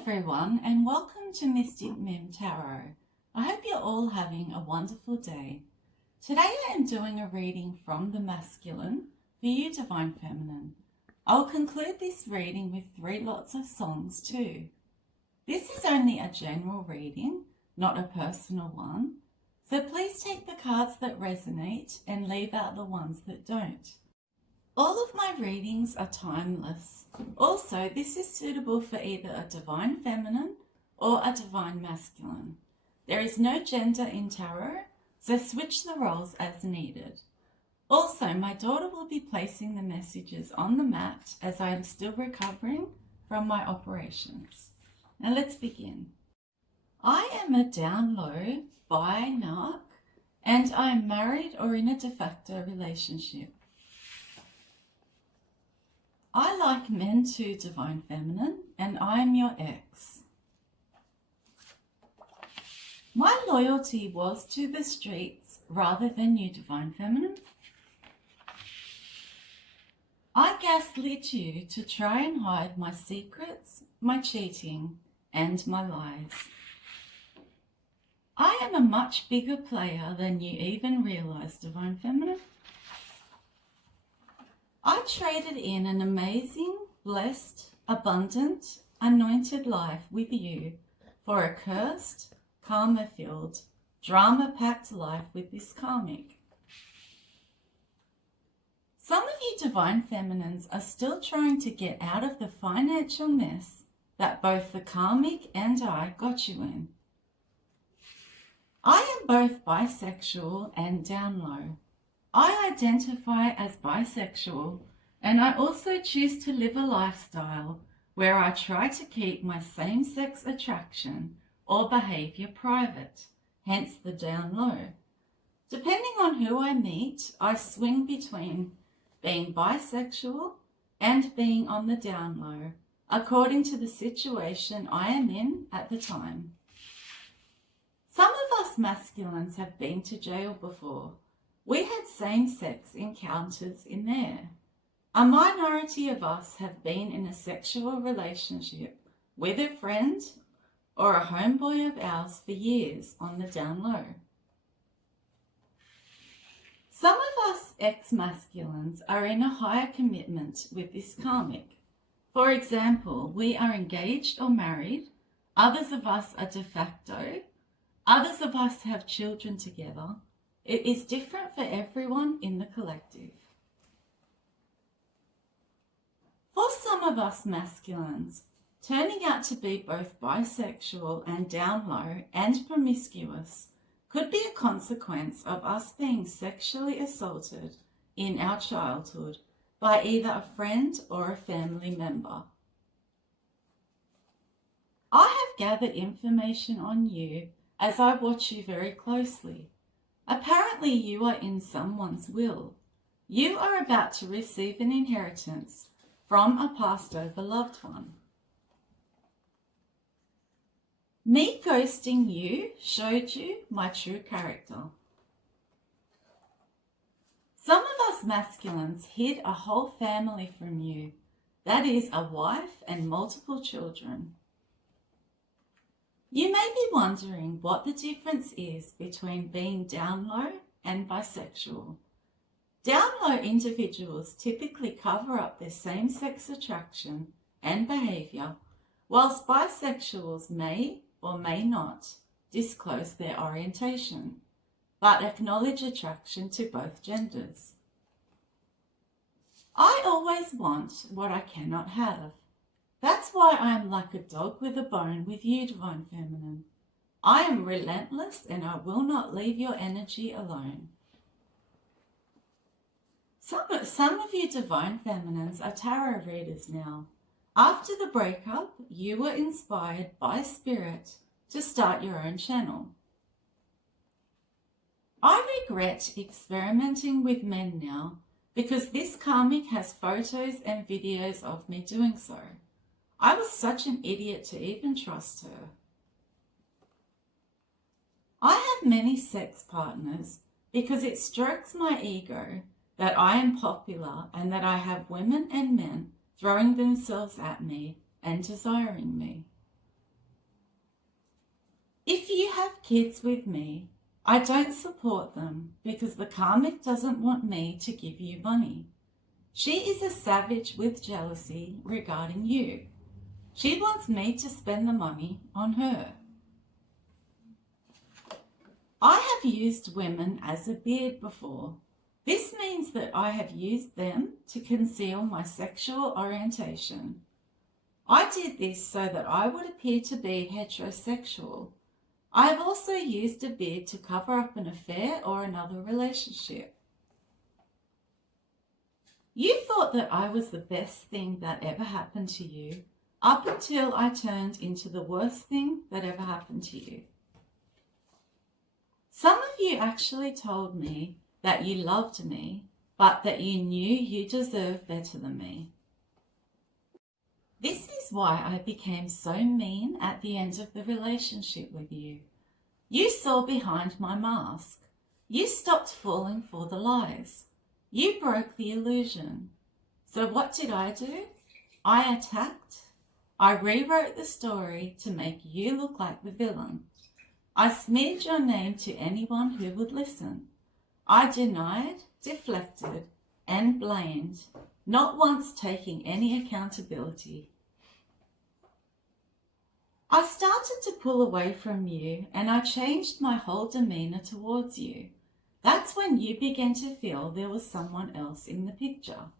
everyone, and welcome to Mystic Mim Tarot. I hope you're all having a wonderful day. Today I am doing a reading from the masculine for you, Divine Feminine. I'll conclude this reading with 3 lots of songs too. This is only a general reading, not a personal one, so please take the cards that resonate and leave out the ones that don't. All of my readings are timeless. Also, this is suitable for either a Divine Feminine or a Divine Masculine. There is no gender in tarot, so switch the roles as needed. Also, my daughter will be placing the messages on the mat as I am still recovering from my operations. Now let's begin. I am a down low, bi narc, and I am married or in a de facto relationship. I like men too, Divine Feminine, and I am your ex. My loyalty was to the streets rather than you, Divine Feminine. I gaslit you to try and hide my secrets, my cheating, and my lies. I am a much bigger player than you even realise, Divine Feminine. I traded in an amazing, blessed, abundant, anointed life with you for a cursed, karma-filled, drama-packed life with this karmic. Some of you Divine Feminines are still trying to get out of the financial mess that both the karmic and I got you in. I am both bisexual and down low. I identify as bisexual, and I also choose to live a lifestyle where I try to keep my same-sex attraction or behaviour private, hence the down low. Depending on who I meet, I swing between being bisexual and being on the down low, according to the situation I am in at the time. Some of us masculines have been to jail before. We had same-sex encounters in there. A minority of us have been in a sexual relationship with a friend or a homeboy of ours for years on the down low. Some of us ex-masculines are in a higher commitment with this karmic. For example, we are engaged or married, others of us are de facto, others of us have children together. It is different for everyone in the collective. For some of us masculines, turning out to be both bisexual and down low and promiscuous could be a consequence of us being sexually assaulted in our childhood by either a friend or a family member. I have gathered information on you as I watch you very closely. Apparently you are in someone's will. You are about to receive an inheritance from a passed over loved one. Me ghosting you showed you my true character. Some of us masculines hid a whole family from you, that is a wife and multiple children. You may be wondering what the difference is between being down low and bisexual. Down low individuals typically cover up their same-sex attraction and behaviour, whilst bisexuals may or may not disclose their orientation, but acknowledge attraction to both genders. I always want what I cannot have. That's why I am like a dog with a bone with you, Divine Feminine. I am relentless and I will not leave your energy alone. Some of you Divine Feminines are tarot readers now. After the breakup, you were inspired by Spirit to start your own channel. I regret experimenting with men now because this karmic has photos and videos of me doing so. I was such an idiot to even trust her. I have many sex partners because it strokes my ego that I am popular and that I have women and men throwing themselves at me and desiring me. If you have kids with me, I don't support them because the karmic doesn't want me to give you money. She is a savage with jealousy regarding you. She wants me to spend the money on her. I have used women as a beard before. This means that I have used them to conceal my sexual orientation. I did this so that I would appear to be heterosexual. I have also used a beard to cover up an affair or another relationship. You thought that I was the best thing that ever happened to you, up until I turned into the worst thing that ever happened to you. Some of you actually told me that you loved me, but that you knew you deserved better than me. This is why I became so mean at the end of the relationship with you. You saw behind my mask. You stopped falling for the lies. You broke the illusion. So what did I do? I attacked. I rewrote the story to make you look like the villain. I smeared your name to anyone who would listen. I denied, deflected, and blamed, not once taking any accountability. I started to pull away from you, and I changed my whole demeanor towards you. That's when you began to feel there was someone else in the picture.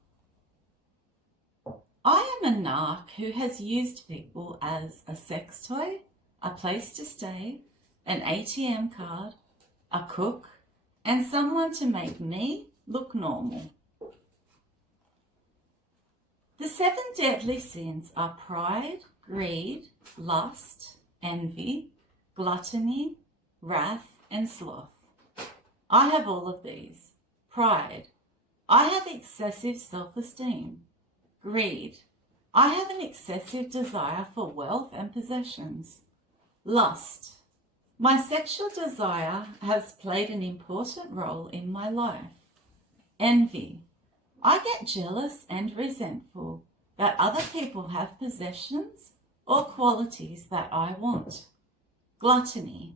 I am a narc who has used people as a sex toy, a place to stay, an ATM card, a cook, and someone to make me look normal. The 7 deadly sins are pride, greed, lust, envy, gluttony, wrath, and sloth. I have all of these. Pride. I have excessive self-esteem. Greed. I have an excessive desire for wealth and possessions. Lust. My sexual desire has played an important role in my life. Envy. I get jealous and resentful that other people have possessions or qualities that I want. Gluttony.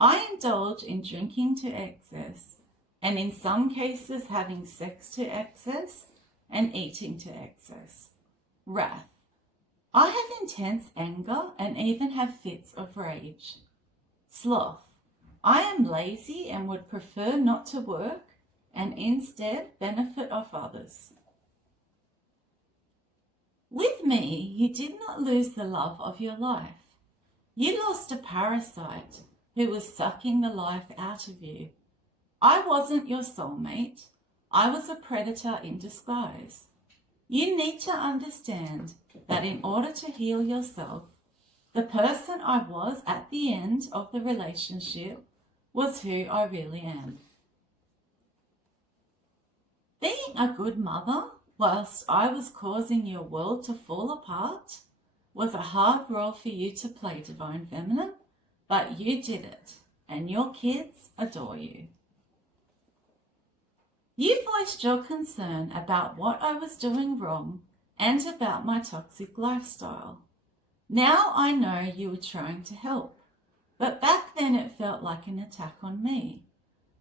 I indulge in drinking to excess, and in some cases having sex to excess and eating to excess. Wrath. I have intense anger and even have fits of rage. Sloth. I am lazy and would prefer not to work and instead benefit off others. With me, you did not lose the love of your life. You lost a parasite who was sucking the life out of you. I wasn't your soulmate. I was a predator in disguise. You need to understand that in order to heal yourself, the person I was at the end of the relationship was who I really am. Being a good mother whilst I was causing your world to fall apart was a hard role for you to play, Divine Feminine, but you did it, and your kids adore you. You voiced your concern about what I was doing wrong and about my toxic lifestyle. Now I know you were trying to help, but back then it felt like an attack on me.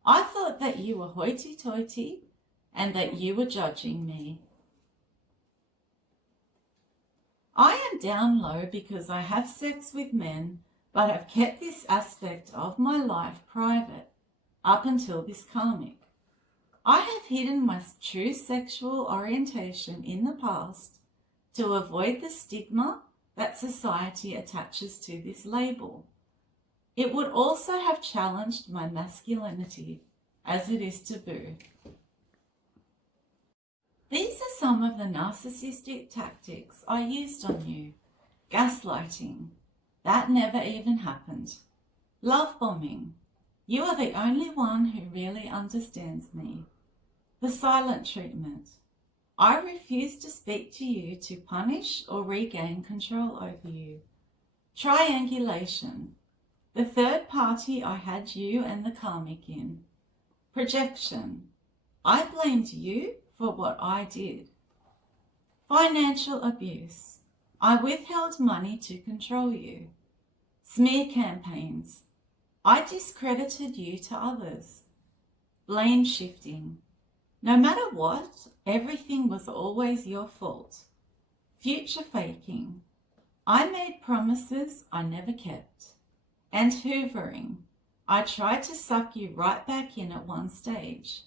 I thought that you were hoity-toity and that you were judging me. I am down low because I have sex with men, but have kept this aspect of my life private up until this karmic. I have hidden my true sexual orientation in the past to avoid the stigma that society attaches to this label. It would also have challenged my masculinity, as it is taboo. These are some of the narcissistic tactics I used on you. Gaslighting. That never even happened. Love bombing. You are the only one who really understands me. The silent treatment. I refuse to speak to you to punish or regain control over you. Triangulation. The third party I had you and the karmic in. Projection. I blamed you for what I did. Financial abuse. I withheld money to control you. Smear campaigns. I discredited you to others. Blame shifting. No matter what, everything was always your fault. Future faking. I made promises I never kept. And hoovering. I tried to suck you right back in at one stage.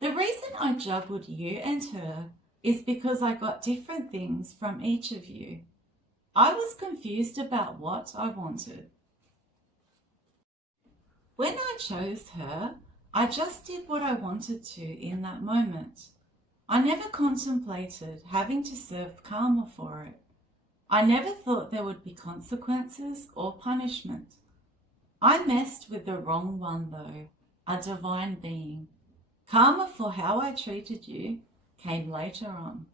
The reason I juggled you and her is because I got different things from each of you. I was confused about what I wanted. When I chose her, I just did what I wanted to in that moment. I never contemplated having to serve karma for it. I never thought there would be consequences or punishment. I messed with the wrong one though, a divine being. Karma for how I treated you came later on.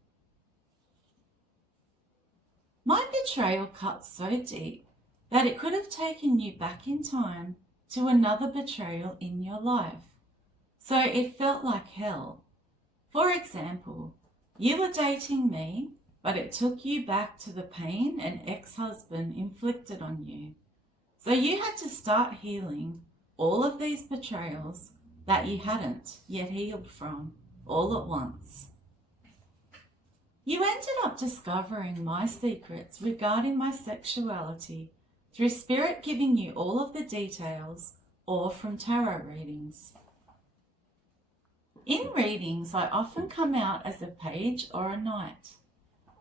My betrayal cut so deep that it could have taken you back in time to another betrayal in your life. So it felt like hell. For example, you were dating me, but it took you back to the pain an ex-husband inflicted on you. So you had to start healing all of these betrayals that you hadn't yet healed from all at once. You ended up discovering my secrets regarding my sexuality through Spirit giving you all of the details or from tarot readings. In readings, I often come out as a page or a knight.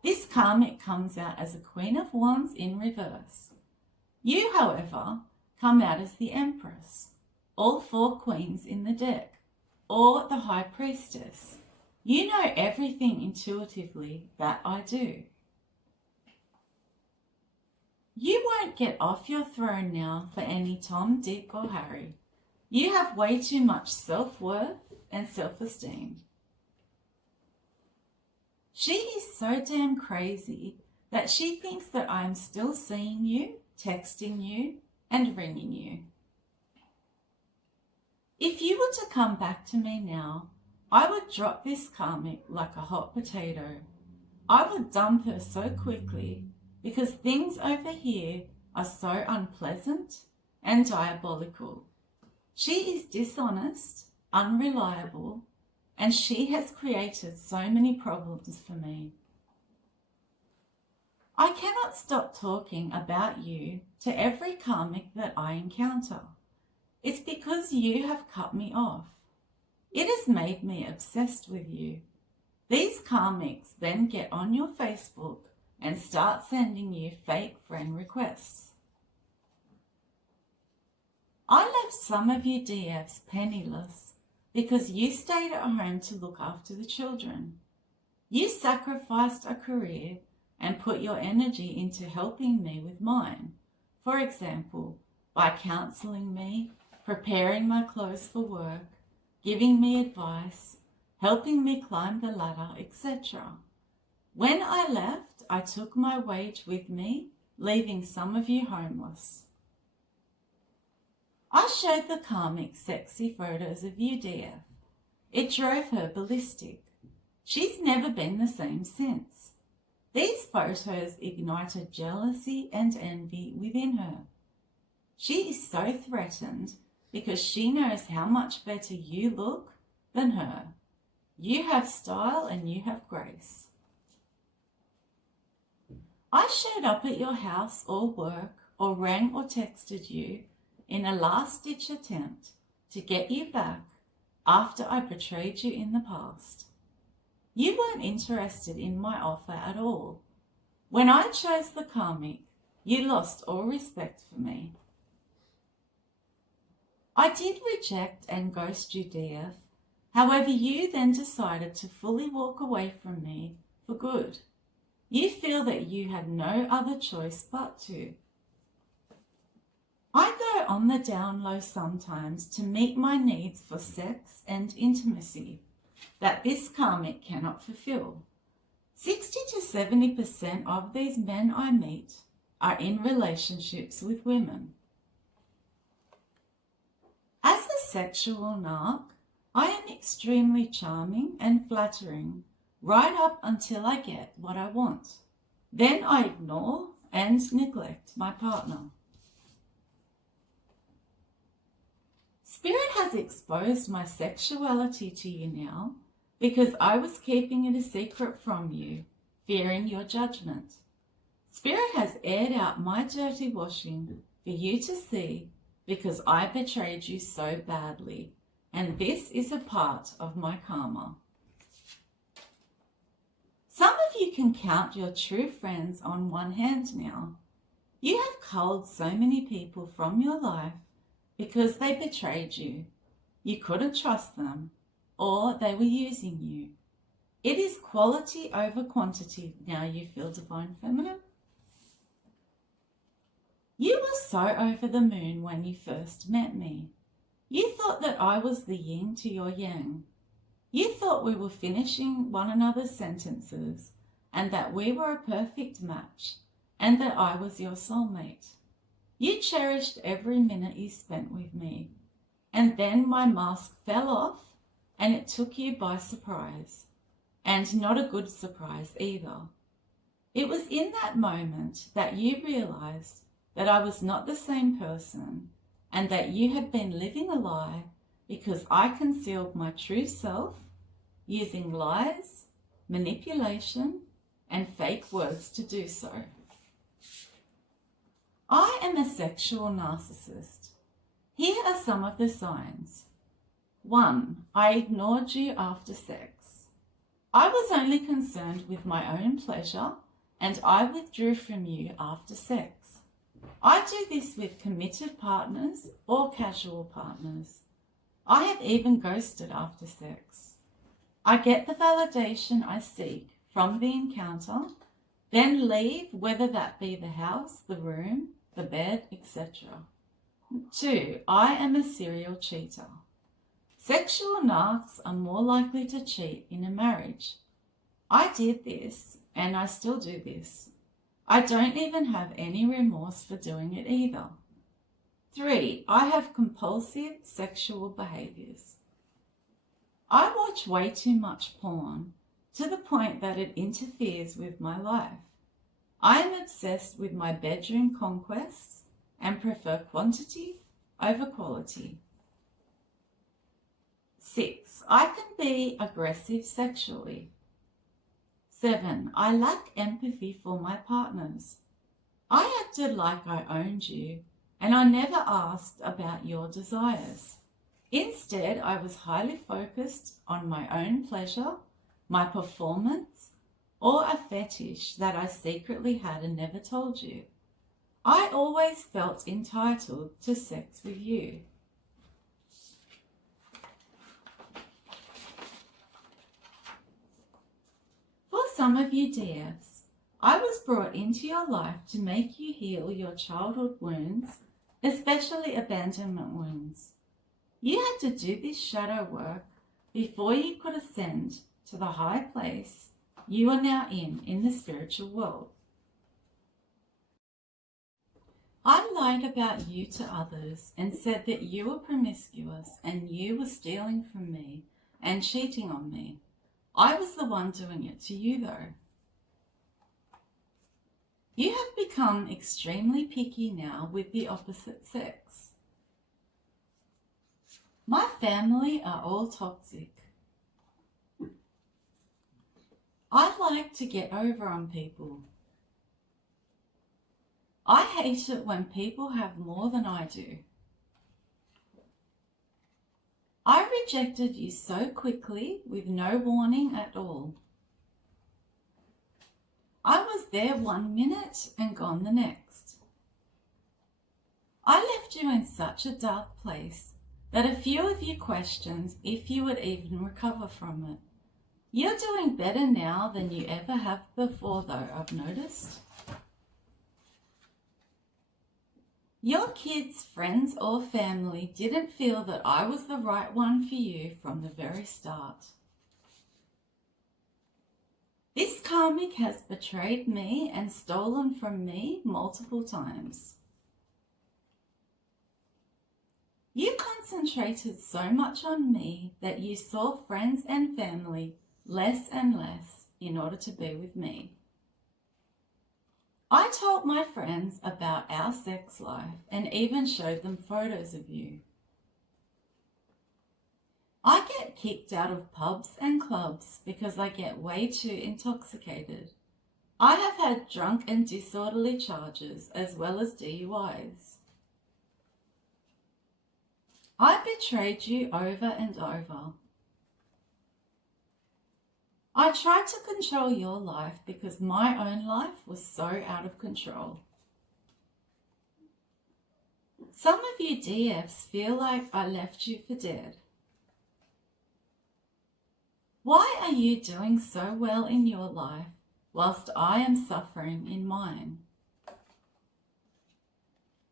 This karmic comes out as a Queen of Wands in reverse. You, however, come out as the Empress, all four queens in the deck, or the High Priestess. You know everything intuitively that I do. You won't get off your throne now for any Tom, Dick or Harry. You have way too much self-worth and self-esteem. She is so damn crazy that she thinks that I am still seeing you, texting you, and ringing you. If you were to come back to me now, I would drop this karmic like a hot potato. I would dump her so quickly because things over here are so unpleasant and diabolical. She is dishonest, unreliable, and she has created so many problems for me. I cannot stop talking about you to every karmic that I encounter. It's because you have cut me off. It has made me obsessed with you. These karmics then get on your Facebook and start sending you fake friend requests. I left some of you DFs penniless because you stayed at home to look after the children. You sacrificed a career and put your energy into helping me with mine. For example, by counselling me, preparing my clothes for work, giving me advice, helping me climb the ladder, etc. When I left, I took my wage with me, leaving some of you homeless. I showed the karmic sexy photos of you, DF. It drove her ballistic. She's never been the same since. These photos ignited jealousy and envy within her. She is so threatened because she knows how much better you look than her. You have style and you have grace. I showed up at your house or work or rang or texted you in a last-ditch attempt to get you back after I betrayed you in the past. You weren't interested in my offer at all. When I chose the karmic, you lost all respect for me. I did reject and ghost you, DF. However, you then decided to fully walk away from me for good. You feel that you had no other choice but to. I go on the down low sometimes to meet my needs for sex and intimacy that this karmic cannot fulfill. 60 to 70% of these men I meet are in relationships with women. As a sexual narc, I am extremely charming and flattering right up until I get what I want. Then I ignore and neglect my partner. Spirit has exposed my sexuality to you now because I was keeping it a secret from you, fearing your judgment. Spirit has aired out my dirty washing for you to see because I betrayed you so badly, and this is a part of my karma. Some of you can count your true friends on one hand now. You have culled so many people from your life because they betrayed you. You couldn't trust them, or they were using you. It is quality over quantity now you feel divine feminine. You were so over the moon when you first met me. You thought that I was the yin to your yang. You thought we were finishing one another's sentences and that we were a perfect match and that I was your soulmate. You cherished every minute you spent with me, and then my mask fell off and it took you by surprise, and not a good surprise either. It was in that moment that you realized that I was not the same person and that you had been living a lie because I concealed my true self using lies, manipulation, and fake words to do so. I am a sexual narcissist. Here are some of the signs. 1. I ignored you after sex. I was only concerned with my own pleasure and I withdrew from you after sex. I do this with committed partners or casual partners. I have even ghosted after sex. I get the validation I seek from the encounter, then leave, whether that be the house, the room, the bed, etc. 2. I am a serial cheater. Sexual narcs are more likely to cheat in a marriage. I did this, and I still do this. I don't even have any remorse for doing it either. 3. I have compulsive sexual behaviors. I watch way too much porn to the point that it interferes with my life. I am obsessed with my bedroom conquests and prefer quantity over quality. 6. I can be aggressive sexually. 7. I lack empathy for my partners. I acted like I owned you and I never asked about your desires. Instead, I was highly focused on my own pleasure, my performance, or a fetish that I secretly had and never told you. I always felt entitled to sex with you. For some of you DFs, I was brought into your life to make you heal your childhood wounds, especially abandonment wounds. You had to do this shadow work before you could ascend to the high place you are now in the spiritual world. I lied about you to others and said that you were promiscuous and you were stealing from me and cheating on me. I was the one doing it to you though. You have become extremely picky now with the opposite sex. My family are all toxic. I like to get over on people. I hate it when people have more than I do. I rejected you so quickly with no warning at all. I was there 1 minute and gone the next. I left you in such a dark place that a few of you questioned if you would even recover from it. You're doing better now than you ever have before though, I've noticed. Your kids, friends or family didn't feel that I was the right one for you from the very start. This karmic has betrayed me and stolen from me multiple times. You concentrated so much on me that you saw friends and family less and less in order to be with me. I told my friends about our sex life and even showed them photos of you. I get kicked out of pubs and clubs because I get way too intoxicated. I have had drunk and disorderly charges as well as DUIs. I betrayed you over and over. I tried to control your life because my own life was so out of control. Some of you DFs feel like I left you for dead. Why are you doing so well in your life whilst I am suffering in mine?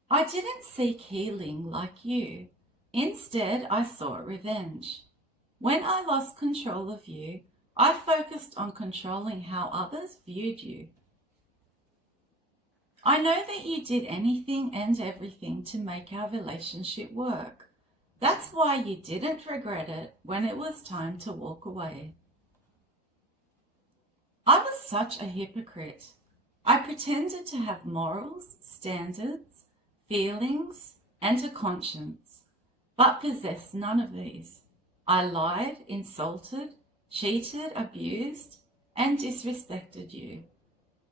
I didn't seek healing like you. Instead, I sought revenge. When I lost control of you, I focused on controlling how others viewed you. I know that you did anything and everything to make our relationship work. That's why you didn't regret it when it was time to walk away. I was such a hypocrite. I pretended to have morals, standards, feelings, and a conscience, but possessed none of these. I lied, insulted, cheated, abused, and disrespected you.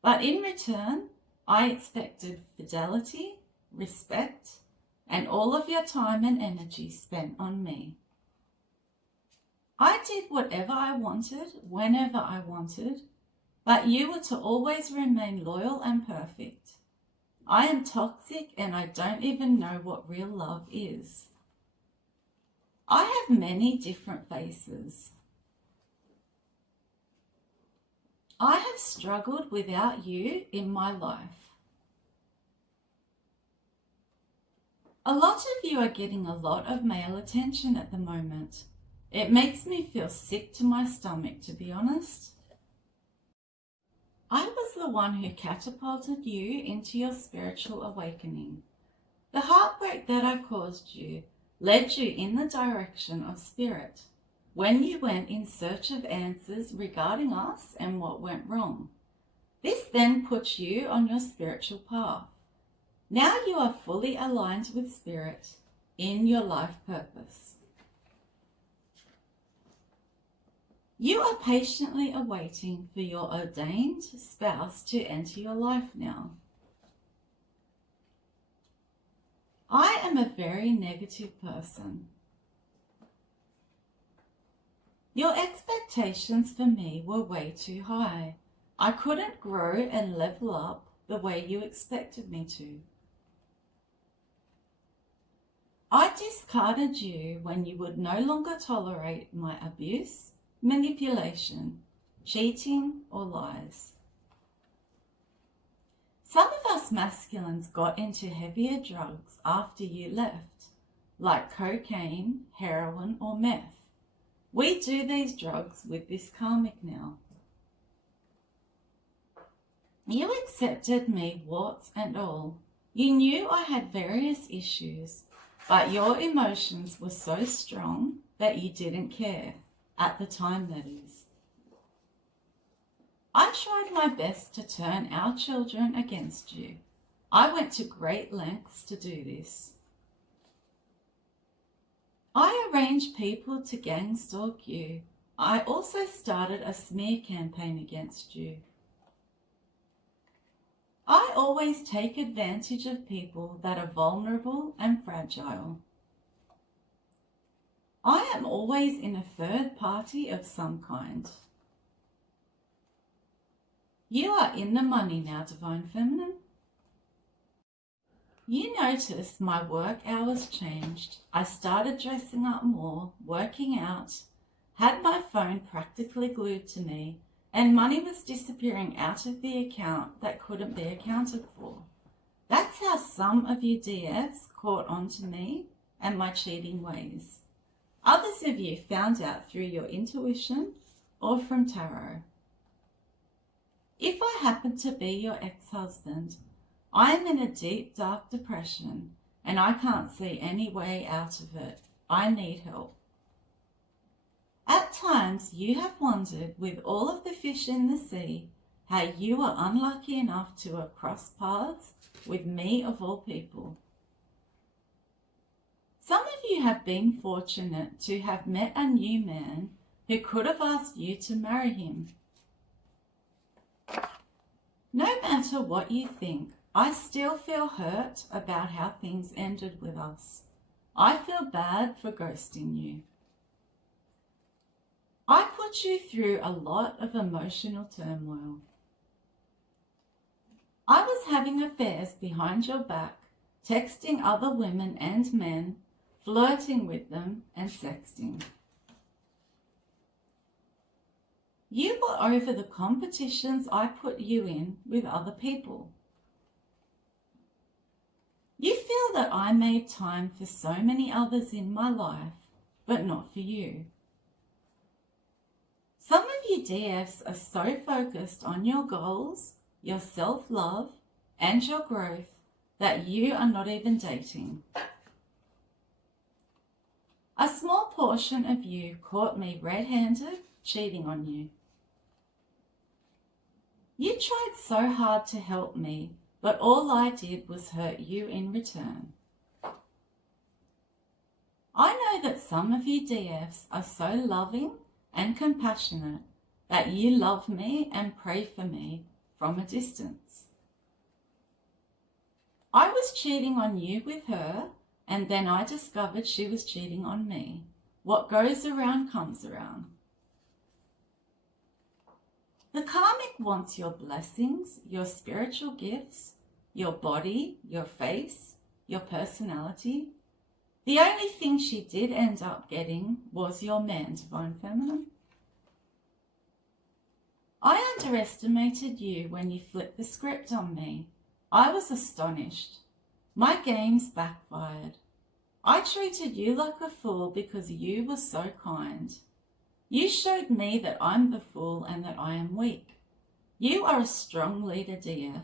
But in return, I expected fidelity, respect, and all of your time and energy spent on me. I did whatever I wanted, whenever I wanted, but you were to always remain loyal and perfect. I am toxic and I don't even know what real love is. I have many different faces. I have struggled without you in my life. A lot of you are getting a lot of male attention at the moment. It makes me feel sick to my stomach, to be honest. I was the one who catapulted you into your spiritual awakening. The heartbreak that I caused you led you in the direction of spirit when you went in search of answers regarding us and what went wrong. This then puts you on your spiritual path. Now you are fully aligned with spirit in your life purpose. You are patiently awaiting for your ordained spouse to enter your life now. I am a very negative person. Your expectations for me were way too high. I couldn't grow and level up the way you expected me to. I discarded you when you would no longer tolerate my abuse, manipulation, cheating, or lies. Some of us masculines got into heavier drugs after you left, like cocaine, heroin, or meth. We do these drugs with this karmic now. You accepted me, warts and all. You knew I had various issues, but your emotions were so strong that you didn't care, at the time that is. I tried my best to turn our children against you. I went to great lengths to do this. I arranged people to gang stalk you. I also started a smear campaign against you. I always take advantage of people that are vulnerable and fragile. I am always in a third party of some kind. You are in the money now, Divine Feminine. You notice my work hours changed. I started dressing up more, working out, had my phone practically glued to me, and money was disappearing out of the account that couldn't be accounted for. That's how some of you DFs caught on to me and my cheating ways. Others of you found out through your intuition or from tarot. If I happen to be your ex-husband, I am in a deep, dark depression and I can't see any way out of it. I need help. At times, you have wondered, with all of the fish in the sea, how you were unlucky enough to have crossed paths with me of all people. Some of you have been fortunate to have met a new man who could have asked you to marry him. No matter what you think, I still feel hurt about how things ended with us. I feel bad for ghosting you. I put you through a lot of emotional turmoil. I was having affairs behind your back, texting other women and men, flirting with them and sexting. You were over the competitions I put you in with other people. You feel that I made time for so many others in my life, but not for you. Some of you DFs are so focused on your goals, your self-love, and your growth that you are not even dating. A small portion of you caught me red-handed cheating on you. You tried so hard to help me, but all I did was hurt you in return. I know that some of you DFs are so loving and compassionate that you love me and pray for me from a distance. I was cheating on you with her, and then I discovered she was cheating on me. What goes around comes around. The karmic wants your blessings, your spiritual gifts, your body, your face, your personality. The only thing she did end up getting was your man, Divine Feminine. I underestimated you when you flipped the script on me. I was astonished. My games backfired. I treated you like a fool because you were so kind. You showed me that I'm the fool and that I am weak. You are a strong leader, DF,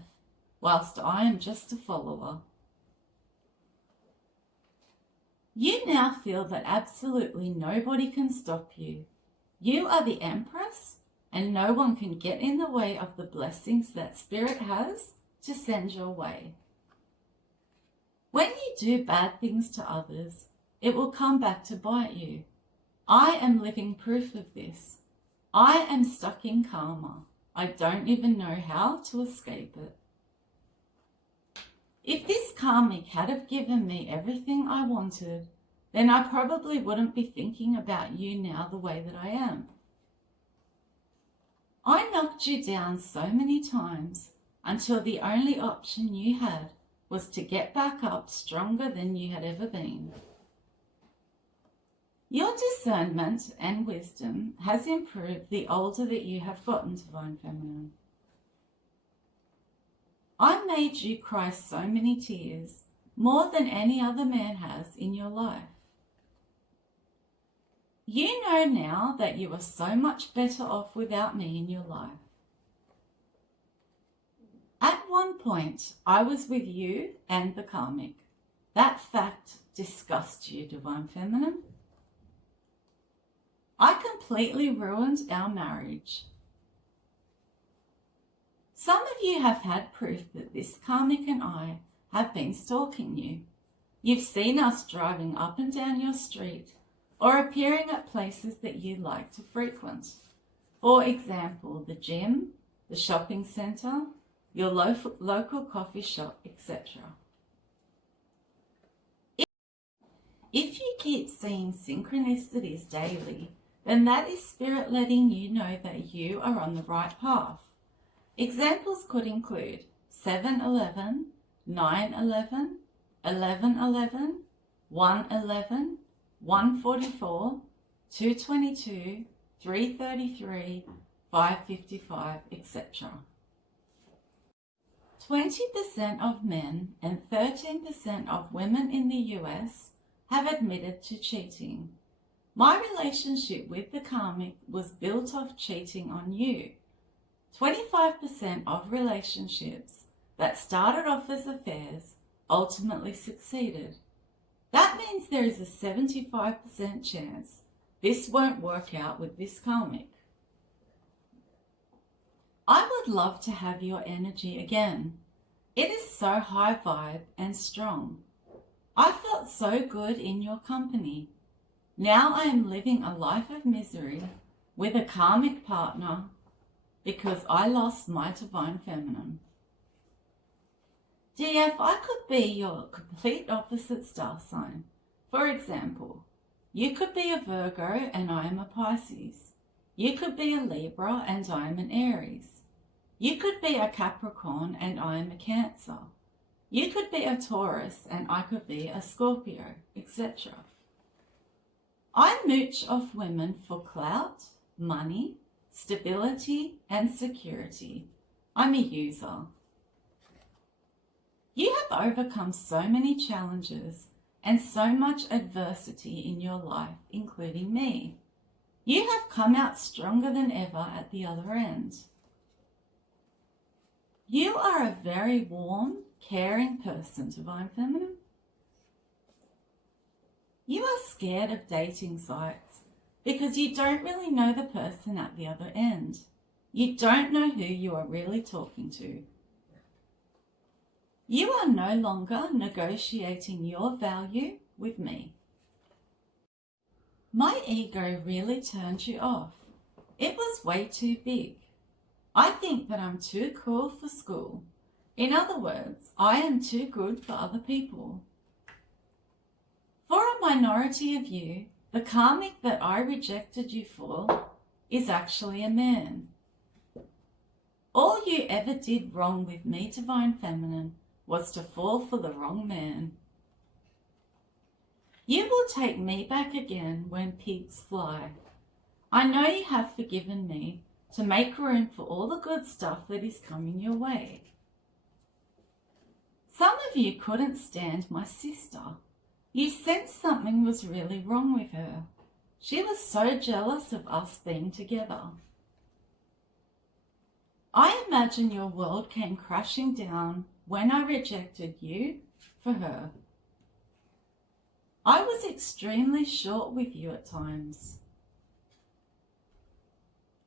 whilst I am just a follower. You now feel that absolutely nobody can stop you. You are the Empress, and no one can get in the way of the blessings that Spirit has to send your way. When you do bad things to others, it will come back to bite you. I am living proof of this. I am stuck in karma. I don't even know how to escape it. If this karmic had have given me everything I wanted, then I probably wouldn't be thinking about you now the way that I am. I knocked you down so many times until the only option you had was to get back up stronger than you had ever been. Your discernment and wisdom has improved the older that you have gotten, Divine Feminine. I made you cry so many tears, more than any other man has in your life. You know now that you are so much better off without me in your life. At one point, I was with you and the karmic. That fact disgusts you, Divine Feminine. I completely ruined our marriage. Some of you have had proof that this karmic and I have been stalking you. You've seen us driving up and down your street or appearing at places that you like to frequent. For example, the gym, the shopping centre, your local coffee shop, etc. If you keep seeing synchronicities daily, then that is Spirit letting you know that you are on the right path. Examples could include 7-11, 9-11, 11-11, 1-11, 144, 222, 333, 555, etc. 20% of men and 13% of women in the US have admitted to cheating. My relationship with the karmic was built off cheating on you. 25% of relationships that started off as affairs ultimately succeeded. That means there is a 75% chance this won't work out with this karmic. I would love to have your energy again. It is so high vibe and strong. I felt so good in your company. Now I am living a life of misery with a karmic partner because I lost my divine feminine. DF, I could be your complete opposite star sign. For example, you could be a Virgo and I am a Pisces. You could be a Libra and I am an Aries. You could be a Capricorn and I am a Cancer. You could be a Taurus and I could be a Scorpio, etc. I mooch off women for clout, money, stability, and security. I'm a user. You have overcome so many challenges and so much adversity in your life, including me. You have come out stronger than ever at the other end. You are a very warm, caring person, Divine Feminine. You are scared of dating sites because you don't really know the person at the other end. You don't know who you are really talking to. You are no longer negotiating your value with me. My ego really turned you off. It was way too big. I think that I'm too cool for school. In other words, I am too good for other people. For a minority of you, the karmic that I rejected you for is actually a man. All you ever did wrong with me, Divine Feminine, was to fall for the wrong man. You will take me back again when pigs fly. I know you have forgiven me to make room for all the good stuff that is coming your way. Some of you couldn't stand my sister. You sensed something was really wrong with her. She was so jealous of us being together. I imagine your world came crashing down when I rejected you for her. I was extremely short with you at times.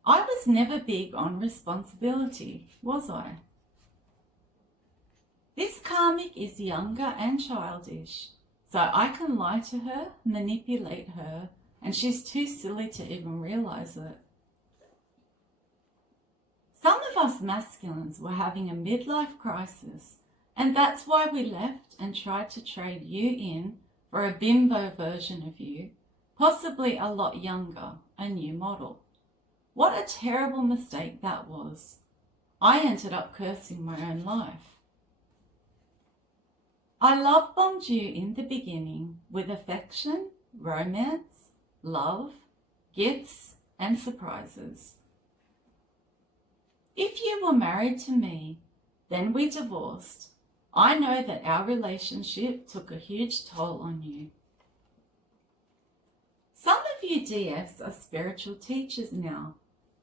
I was never big on responsibility, was I? This karmic is younger and childish, so I can lie to her, manipulate her, and she's too silly to even realize it. Some of us masculines were having a midlife crisis, and that's why we left and tried to trade you in for a bimbo version of you, possibly a lot younger, a new model. What a terrible mistake that was. I ended up cursing my own life. I love bombed you in the beginning with affection, romance, love, gifts, and surprises. If you were married to me, then we divorced. I know that our relationship took a huge toll on you. Some of you DFs are spiritual teachers now.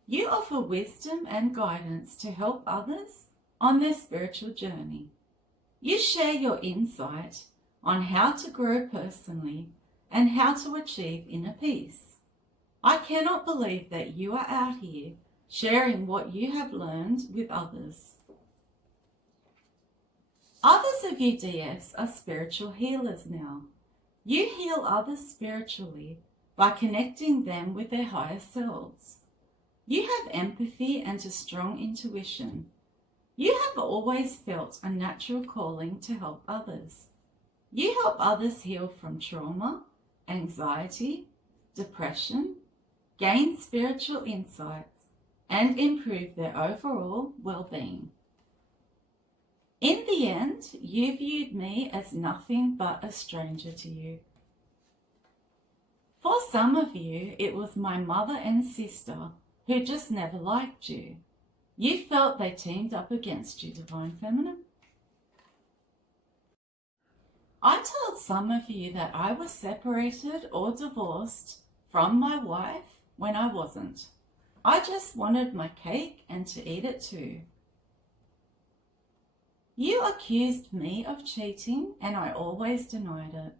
You offer wisdom and guidance to help others on their spiritual journey. You share your insight on how to grow personally and how to achieve inner peace. I cannot believe that you are out here sharing what you have learned with others. Others of you DFs are spiritual healers now. You heal others spiritually by connecting them with their higher selves. You have empathy and a strong intuition. You have always felt a natural calling to help others. You help others heal from trauma, anxiety, depression, gain spiritual insights, and improve their overall well-being. In the end, you viewed me as nothing but a stranger to you. For some of you, it was my mother and sister who just never liked you. You felt they teamed up against you, Divine Feminine. I told some of you that I was separated or divorced from my wife when I wasn't. I just wanted my cake and to eat it too. You accused me of cheating and I always denied it.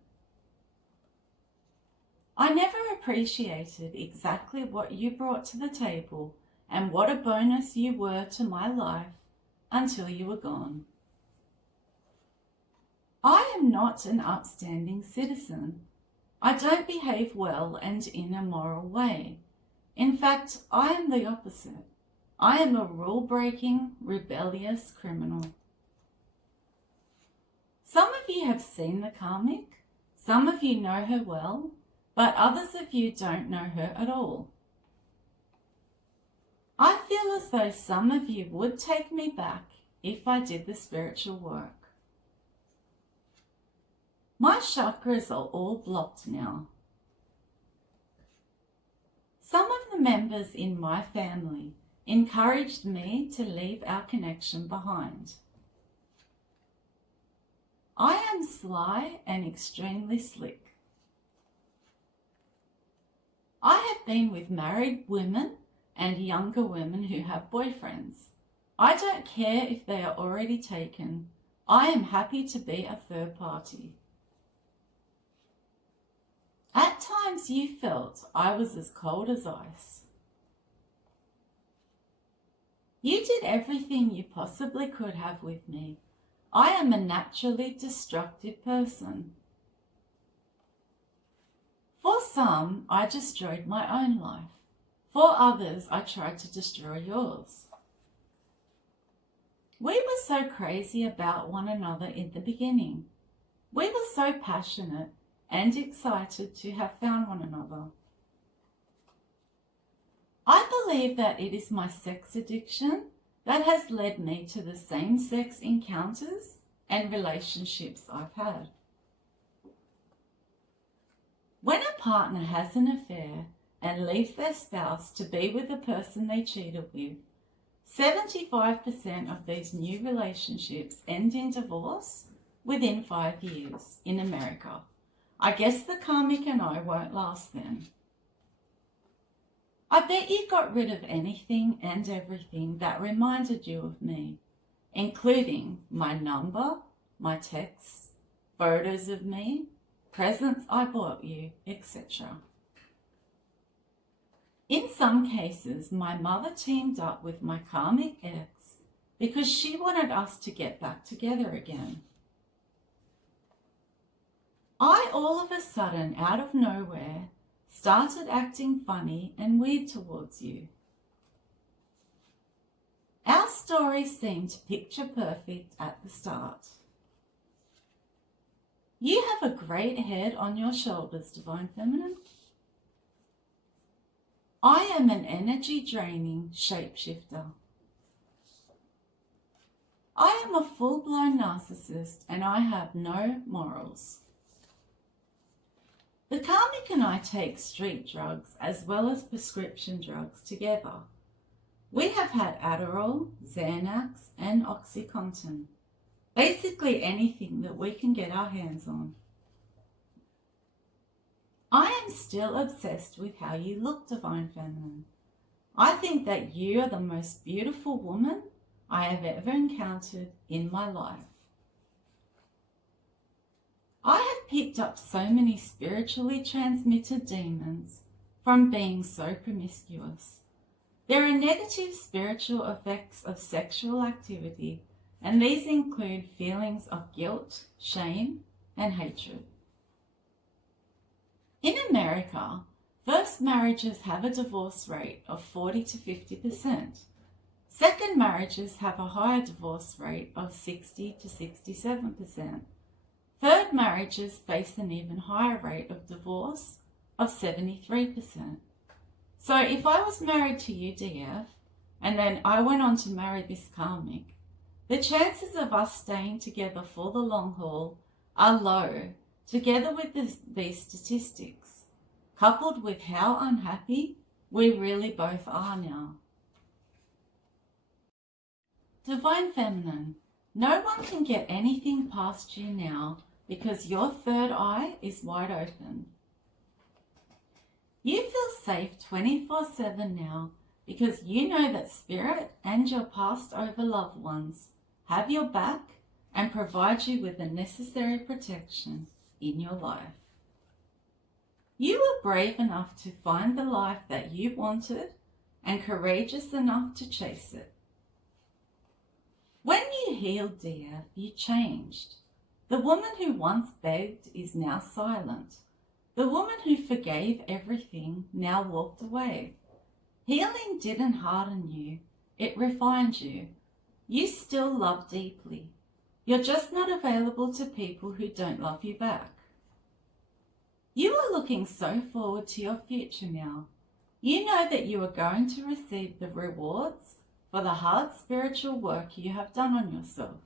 I never appreciated exactly what you brought to the table and what a bonus you were to my life until you were gone. I am not an upstanding citizen. I don't behave well and in a moral way. In fact, I am the opposite. I am a rule-breaking, rebellious criminal. Some of you have seen the karmic, some of you know her well, but others of you don't know her at all. I feel as though some of you would take me back if I did the spiritual work. My chakras are all blocked now. Some of the members in my family encouraged me to leave our connection behind. I am sly and extremely slick. I have been with married women and younger women who have boyfriends. I don't care if they are already taken. I am happy to be a third party. At times you felt I was as cold as ice. You did everything you possibly could have with me. I am a naturally destructive person. For some, I destroyed my own life. For others, I tried to destroy yours. We were so crazy about one another in the beginning. We were so passionate and excited to have found one another. I believe that it is my sex addiction that has led me to the same-sex encounters and relationships I've had. When a partner has an affair and leaves their spouse to be with the person they cheated with, 75% of these new relationships end in divorce within 5 years in America. I guess the karmic and I won't last then. I bet you got rid of anything and everything that reminded you of me, including my number, my texts, photos of me, presents I bought you, etc. In some cases, my mother teamed up with my karmic ex because she wanted us to get back together again. I all of a sudden, out of nowhere, started acting funny and weird towards you. Our story seemed picture perfect at the start. You have a great head on your shoulders, Divine Feminine. I am an energy-draining shapeshifter. I am a full-blown narcissist and I have no morals. The karmic and I take street drugs as well as prescription drugs together. We have had Adderall, Xanax and Oxycontin. Basically anything that we can get our hands on. I am still obsessed with how you look, Divine Feminine. I think that you are the most beautiful woman I have ever encountered in my life. I have picked up so many spiritually transmitted demons from being so promiscuous. There are negative spiritual effects of sexual activity, and these include feelings of guilt, shame, and hatred. In America, first marriages have a divorce rate of 40 to 50%. Second marriages have a higher divorce rate of 60 to 67%. Third marriages face an even higher rate of divorce of 73%. So if I was married to you, DF, and then I went on to marry this karmic, the chances of us staying together for the long haul are low, together with these statistics, coupled with how unhappy we really both are now. Divine Feminine, no one can get anything past you now because your third eye is wide open. You feel safe 24/7 now because you know that Spirit and your passed over loved ones have your back and provide you with the necessary protection in your life. You were brave enough to find the life that you wanted and courageous enough to chase it. When you healed, dear, you changed. The woman who once begged is now silent. The woman who forgave everything now walked away. Healing didn't harden you, it refined you. You still love deeply. You're just not available to people who don't love you back. You are looking so forward to your future now. You know that you are going to receive the rewards for the hard spiritual work you have done on yourself.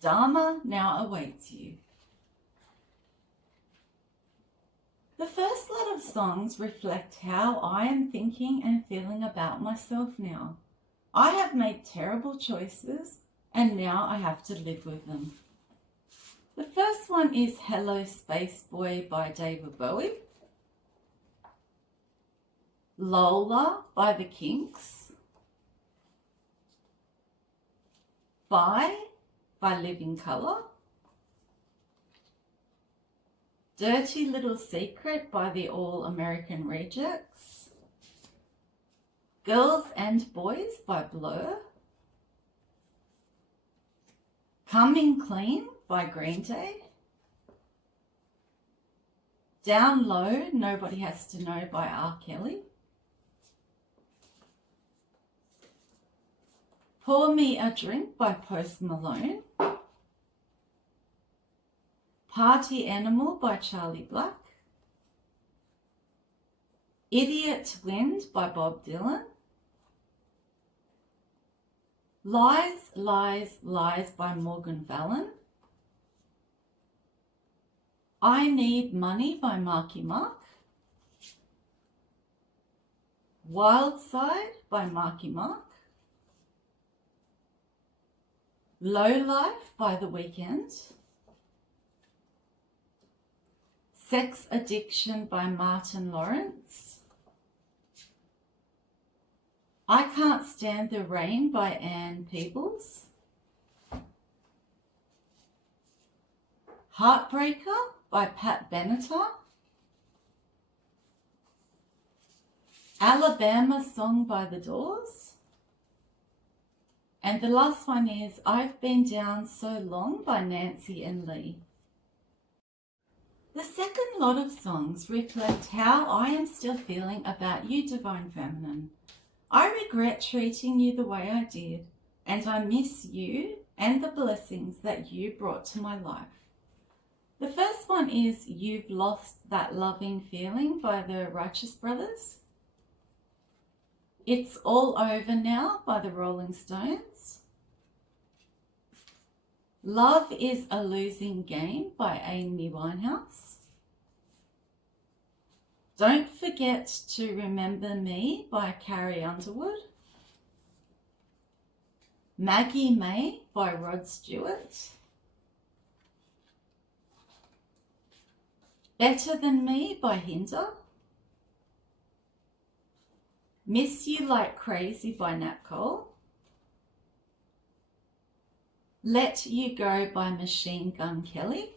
Dharma now awaits you. The first lot of songs reflect how I am thinking and feeling about myself now. I have made terrible choices and now I have to live with them. The first one is Hello Space Boy by David Bowie. Lola by the Kinks. By Living Colour. Dirty Little Secret by the All American Rejects. Girls and Boys by Blur. Coming Clean by Green Day. Down Low, Nobody Has to Know by R. Kelly. Pour Me a Drink by Post Malone. Party Animal by Charlie Black. Idiot Wind by Bob Dylan. Lies, Lies, Lies by Morgan Wallen. I Need Money by Marky Mark. Wild Side by Marky Mark. Low Life by The Weeknd. Sex Addiction by Martin Lawrence. I Can't Stand the Rain by Ann Peebles. Heartbreaker by Pat Benatar. Alabama Song by The Doors. And the last one is I've Been Down So Long by Nancy and Lee. The second lot of songs reflect how I am still feeling about you, Divine Feminine. I regret treating you the way I did, and I miss you and the blessings that you brought to my life. The first one is You've Lost That Loving Feeling by the Righteous Brothers. It's All Over Now by the Rolling Stones. Love is a Losing Game by Amy Winehouse. Don't Forget to Remember Me by Carrie Underwood. Maggie May by Rod Stewart. Better Than Me by Hinder. Miss You Like Crazy by Nat Cole. Let You Go by Machine Gun Kelly.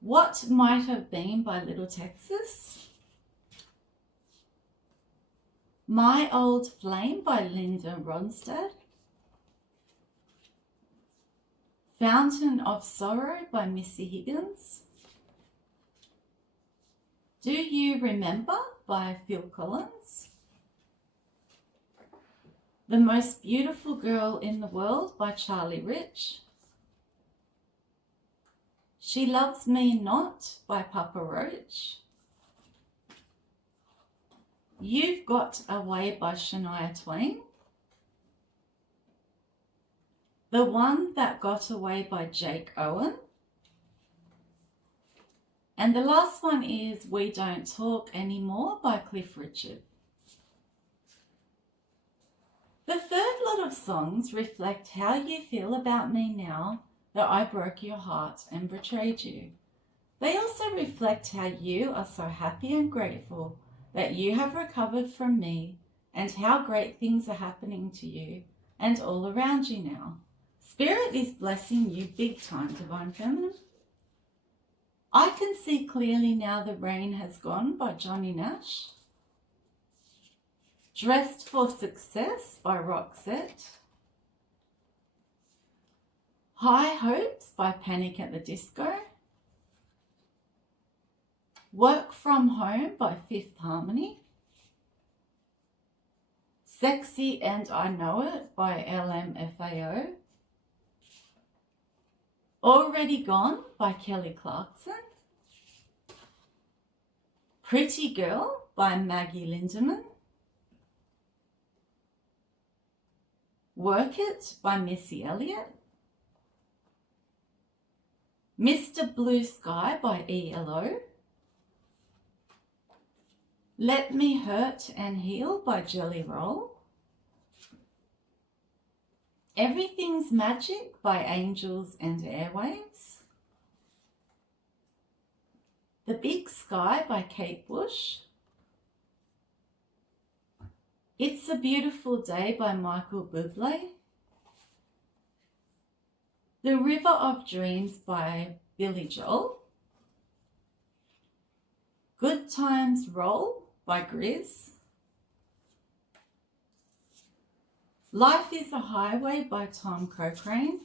What Might Have Been by Little Texas. My Old Flame by Linda Ronstadt. Fountain of Sorrow by Missy Higgins. Do You Remember by Phil Collins. The Most Beautiful Girl in the World by Charlie Rich. She Loves Me Not by Papa Roach. You've Got Away by Shania Twain. The One That Got Away by Jake Owen. And the last one is We Don't Talk Anymore by Cliff Richard. The third lot of songs reflect how you feel about me now that I broke your heart and betrayed you. They also reflect how you are so happy and grateful that you have recovered from me and how great things are happening to you and all around you now. Spirit is blessing you big time, Divine Feminine. I Can See Clearly Now the Rain Has Gone by Johnny Nash. Dressed for Success by Roxette. High Hopes by Panic at the Disco. Work from Home by Fifth Harmony. Sexy and I Know It by LMFAO. Already Gone by Kelly Clarkson. Pretty Girl by Maggie Lindemann. Work It by Missy Elliott. Mr. Blue Sky by ELO. Let Me Hurt and Heal by Jelly Roll. Everything's Magic by Angels and Airwaves. The Big Sky by Kate Bush. It's a Beautiful Day by Michael Bublé. The River of Dreams by Billy Joel. Good Times Roll by Grizz. Life is a Highway by Tom Cochrane.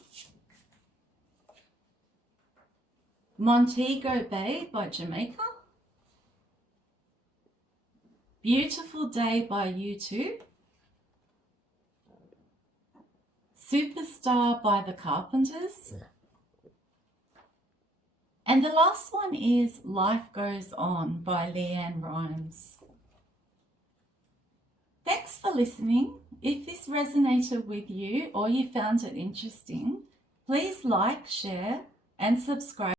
Montego Bay by Jamaica. Beautiful Day by U2. Superstar by the Carpenters. And the last one is Life Goes On by Leanne Rimes. Thanks for listening. If this resonated with you or you found it interesting, please like, share and subscribe.